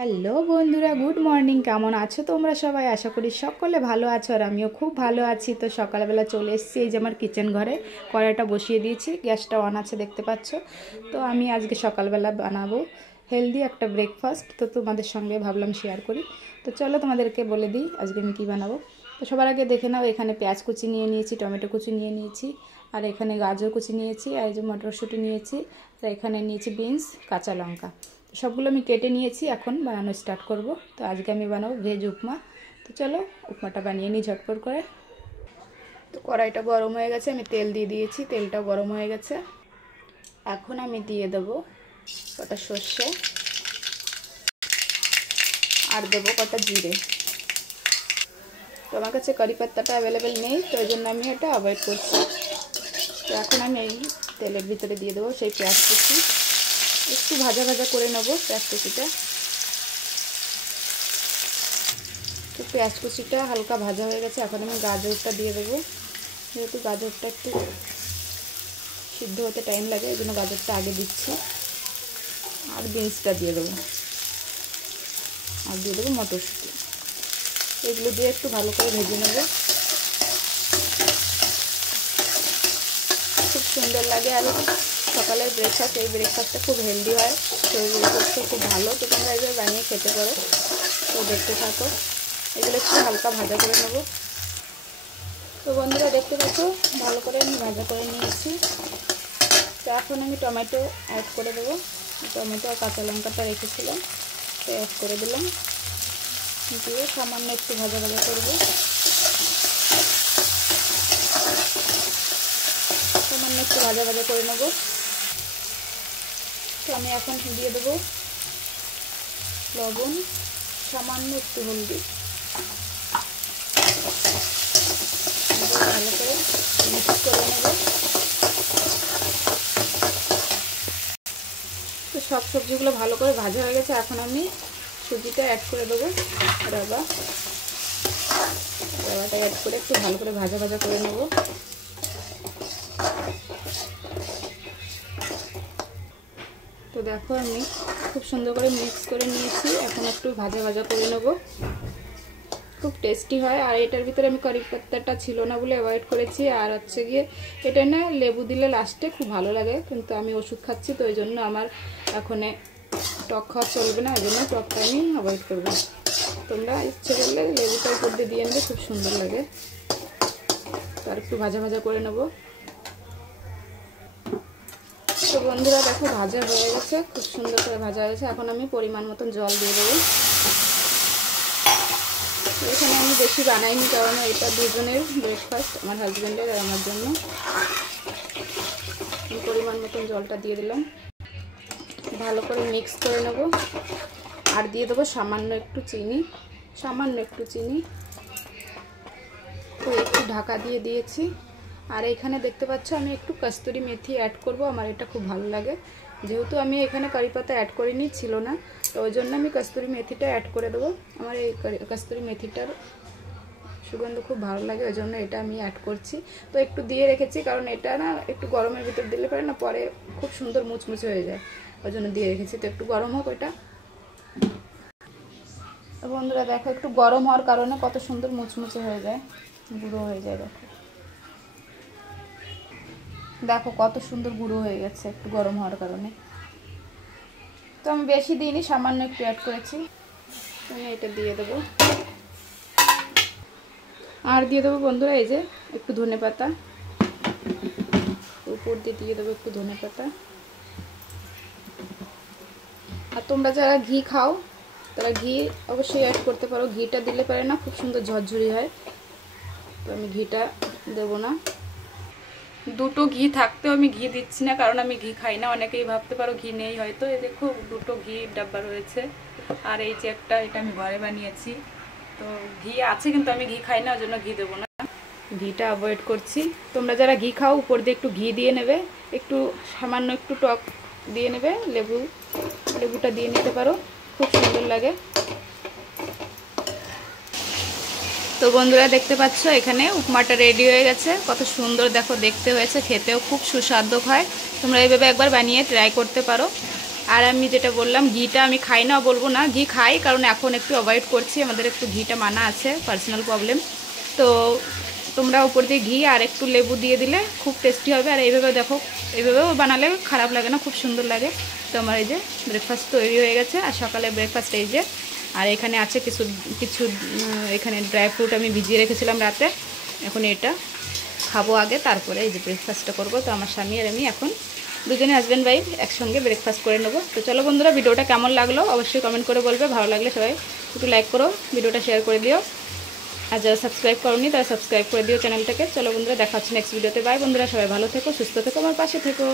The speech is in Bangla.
হ্যালো বন্ধুরা, গুড মর্নিং। কেমন আছো তোমরা সবাই? আশা করি সকলে ভালো আছো, আর আমিও খুব ভালো আছি। তো সকালবেলা চলে এসেছি, এই যে আমার কিচেন ঘরে কড়াইটা বসিয়ে দিয়েছি, গ্যাসটা অন আছে দেখতে পাচ্ছ। তো আমি আজকে সকালবেলা বানাবো হেলদি একটা ব্রেকফাস্ট, তো তোমাদের সঙ্গে ভাবলাম শেয়ার করি। তো চলো তোমাদেরকে বলে দিই আজকে আমি কী বানাবো। তো সবার আগে দেখে নাও, এখানে পেঁয়াজ কুচি নিয়ে নিয়েছি, টমেটো কুচি নিয়ে নিয়েছি, আর এখানে গাজর কুচি নিয়েছি, আর এই যে মটরশুঁটি নিয়েছি, আর এখানে নিয়েছি বিনস, কাঁচা লঙ্কা। সবগুলো আমি কেটে নিয়েছি, এখন বানানো স্টার্ট করব। তো আজকে আমি বানাবো ভেজ উপমা। তো চলো উপমাটা বানিয়ে নিই ঝটপট করে। তো কড়াইটা গরম হয়ে গেছে, আমি তেল দিয়ে দিয়েছি, তেলটা গরম হয়ে গেছে। এখন আমি দিয়ে দেবো কটা সর্ষে, আর দেবো কটা জিরে। তো আমার কাছে কারি পাত্তাটা অ্যাভেলেবেল নেই, তো ওই জন্য আমি এটা অ্যাভয়েড করছি। তো এখন আমি এই তেলের ভিতরে দিয়ে দেবো সেই পেঁয়াজ কুচি, একটু ভাজা ভাজা করে নেবো পেঁয়াজ কুচিটা। তো পেঁয়াজ কুচিটা হালকা ভাজা হয়ে গেছে, এখন আমি গাজরটা দিয়ে দেবো। যেহেতু গাজরটা একটু সিদ্ধ হতে টাইম লাগে, এই জন্য গাজরটা আগে দিচ্ছি। আর বিনসটা দিয়ে দেবো, আর দিয়ে দেবো মটরশুঁটি। এগুলো দিয়ে একটু ভালো করে ভেজে নেব। খুব সুন্দর লাগে, আর সকালের ব্রেকফাস্ট, এই ব্রেকফাস্টটা খুব হেলদি হয়, শরীরের পক্ষে খুব ভালো। তো তোমরা এইভাবে বানিয়ে খেতে পারো। তো দেখতে থাকো, এগুলো একটু হালকা ভাজা করে নেব। তো বন্ধুরা দেখতে পাচ্ছ, ভালো করে আমি ভাজা করে নিয়েছি। তো এখন আমি টমেটো অ্যাড করে দেবো। টমেটো আর কাঁচা লঙ্কাটা রেখেছিলাম, তো অ্যাড করে দিলাম, দিয়ে সামান্য একটু ভাজা ভাজা করবো। সামান্য একটু ভাজা ভাজা করে নেব। তো আমি এখন দিয়ে দেবো লবণ, সামান্য একটু হলদি, ভালো করে মিক্স করে নেব। তো সব সবজিগুলো ভালো করে ভাজা হয়ে গেছে, এখন আমি সুজিটা অ্যাড করে দেবো। রাবাটা অ্যাড করে একটু ভালো করে ভাজা ভাজা করে নেব। তো দেখো, আমি খুব সুন্দর করে মিক্স করে নিয়েছি, এখন একটু ভাজা ভাজা করে নেব। খুব টেস্টি হয়, আর এটার ভিতরে আমি কারি পাত্তাটা ছিল না বলে অ্যাভয়েড করেছি। আর হচ্ছে গিয়ে এটা না লেবু দিলে লাস্টে খুব ভালো লাগে, কিন্তু আমি ওষুধ খাচ্ছি, তো ওই জন্য আমার এখন টক খাওয়া চলবে না, ওই জন্য টকটা আমি অ্যাভয়েড করবো। তোমরা ইচ্ছে করলে লেবুটা উপর দিয়ে নেবে, খুব সুন্দর লাগে। তার একটু ভাজা ভাজা করে নেব। তো বন্ধুরা দেখো, ভাজা হয়ে গেছে, খুব সুন্দর করে ভাজা হয়েছে। এখন আমি পরিমাণ মতন জল দিয়ে দেবো। এখানে আমি বেশি বানাইনি, কারণ এটা দুজনের ব্রেকফাস্ট, আমার হাজব্যান্ডের আর আমার জন্য। পরিমাণ মতন জলটা দিয়ে দিলাম, ভালো করে মিক্স করে নেব। আর দিয়ে দেবো সামান্য একটু চিনি, সামান্য একটু চিনি। তো একটু ঢাকা দিয়ে দিয়েছি। আর এখানে দেখতে পাচ্ছ আমি একটু কস্তুরি মেথি অ্যাড করব, আমার এটা খুব ভালো লাগে। যেহেতু আমি এখানে কারি পাতা অ্যাড করিনি, ছিল না, তো ওই জন্য আমি কস্তুরি মেথিটা অ্যাড করে দেবো। আমার এই কস্তুরি মেথিটার সুগন্ধ খুব ভালো লাগে, ওই জন্য এটা আমি অ্যাড করছি। তো একটু দিয়ে রেখেছি, কারণ এটা না একটু গরমের ভিতর দিলে পরে না, পরে খুব সুন্দর মুচমুচে হয়ে যায়, ওই জন্য দিয়ে রেখেছি। তো একটু গরম হোক ওইটা। তো বন্ধুরা দেখো, একটু গরম হওয়ার কারণে কত সুন্দর মুচমুচে হয়ে যায়, গুঁড়ো হয়ে যায়। দেখো দেখো কত সুন্দর গুঁড়ো হয়ে গেছে একটু গরম হওয়ার কারণে। তো আমি বেশি দিইনি, সামান্য একটু অ্যাড করেছি। আমি এটা দিয়ে দেবো, আর দিয়ে দেবো বন্ধুরা এই যে একটু ধনেপাতা, উপর দিয়ে দেবো একটু ধনেপাতা। আর তোমরা যারা ঘি খাও তারা ঘি অবশ্যই অ্যাড করতে পারো, ঘিটা দিলে পারে না খুব সুন্দর ঝরঝরি হয়। তো আমি ঘিটা দেবো না, দুটো ঘি থাকতেও আমি ঘি দিচ্ছি না, কারণ আমি ঘি খাই না। অনেকেই ভাবতে পারো ঘি নেই হয়তো, এই দেখো দুটো ঘি ডাব্বা রয়েছে। আর এই যে একটা, এটা আমি ঘরে বানিয়েছি, তো ঘি আছে, কিন্তু আমি ঘি খাই না, ওই জন্য ঘি দেবো না, ঘিটা অ্যাভয়েড করছি। তোমরা যারা ঘি খাও উপর দিয়ে একটু ঘি দিয়ে নেবে, একটু সামান্য একটু টক দিয়ে নেবে, লেবুটা দিয়ে নিতে পারো, খুব সুন্দর লাগে। তো বন্ধুরা দেখতে পাচ্ছ এখানে উপমাটা রেডি হয়ে গেছে, কত সুন্দর দেখো দেখতে হয়েছে, খেতেও খুব সুস্বাদু হয়। তোমরা এইভাবে একবার বানিয়ে ট্রাই করতে পারো। আর আমি যেটা বললাম ঘিটা আমি খাই না বলবো না, ঘি খাই, কারণ এখন একটু অ্যাভয়েড করছি, আমাদের একটু ঘিটা মানা আছে, পার্সোনাল প্রবলেম। তো তোমরা উপর দিয়ে ঘি আর একটু লেবু দিয়ে দিলে খুব টেস্টি হবে। আর এইভাবে দেখো, এইভাবেও বানালে খারাপ লাগে না, খুব সুন্দর লাগে। তো আমার এই যে ব্রেকফাস্ট তৈরি হয়ে গেছে। আর সকালে ব্রেকফাস্ট এই যে, আর এখানে আছে কিছু কিছু এখানে ড্রাই ফ্রুট আমি ভিজিয়ে রেখেছিলাম রাতে, এখন এটা খাবো আগে, তারপরে এই যে ব্রেকফাস্টটা করবো। তো আমার স্বামী আর আমি এখন দুজনে হাজব্যান্ড ওয়াইফ একসঙ্গে ব্রেকফাস্ট করে নেবো। তো চলো বন্ধুরা, ভিডিওটা কেমন লাগলো অবশ্যই কমেন্ট করে বলবে, ভালো লাগলে সবাই একটু লাইক করো, ভিডিওটা শেয়ার করে দিও, আর যারা সাবস্ক্রাইব করোনি তারা সাবস্ক্রাইব করে দিও চ্যানেলটাকে। চলো বন্ধুরা, দেখা হচ্ছে নেক্সট ভিডিওতে। বাই বন্ধুরা, সবাই ভালো থেকো, সুস্থ থেকো, আমার পাশে থেকো।